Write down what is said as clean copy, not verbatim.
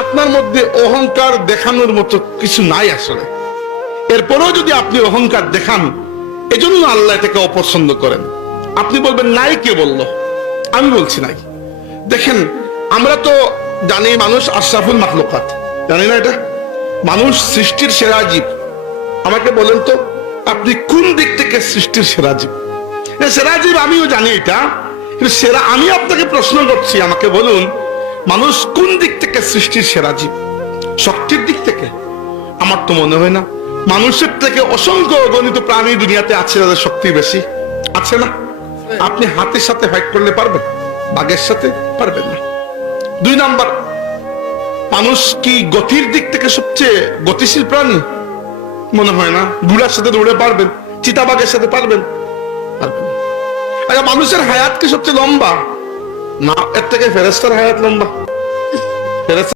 আপনার মধ্যে অহংকার দেখানোর মতো কিছু নাই আসলে। এরপরেও যদি আপনি অহংকার দেখান, এজন্য আল্লাহ এটাকে অপছন্দ করেন। আপনি বলবেন নাই, কে বলল? আমি বলছি নাই। দেখেন, আমরা তো জানি মানুষ আশরাফুল মাখলুকাত, জানি না এটা? মানুষ সৃষ্টির সেরা জীব। আমাকে বলেন তো, আপনি কোন দিক থেকে সৃষ্টির সেরা জীব? সেরা জীব আমিও জানি এটা, কিন্তু সেরা আমি আপনাকে প্রশ্ন করছি, আমাকে বলুন মানুষ কোন দিক থেকে সৃষ্টির সেরা জীব? শক্তির দিক থেকে? আমার তো মনে হয় না। মানুষের থেকে অসংখ্য অগণিত প্রাণী দুনিয়াতে আছে যাদের শক্তি বেশি, আছে না? আপনি হাতের সাথে ফাইট করলে পারবেন? বাঘের সাথে পারবেন না। 2 নাম্বার, মানুষ কি গতির দিক থেকে সবচেয়ে গতিশীল প্রাণী? মনে হয় না। ঘোড়ার সাথে দৌড়ে পারবেন? চিতাবাঘের সাথে পারবেন? পারবেন না। আচ্ছা, মানুষের হায়াত কি সবচেয়ে লম্বা? না, এর থেকে ফেরেশতার হায়াত লম্বা। ফেরেশতা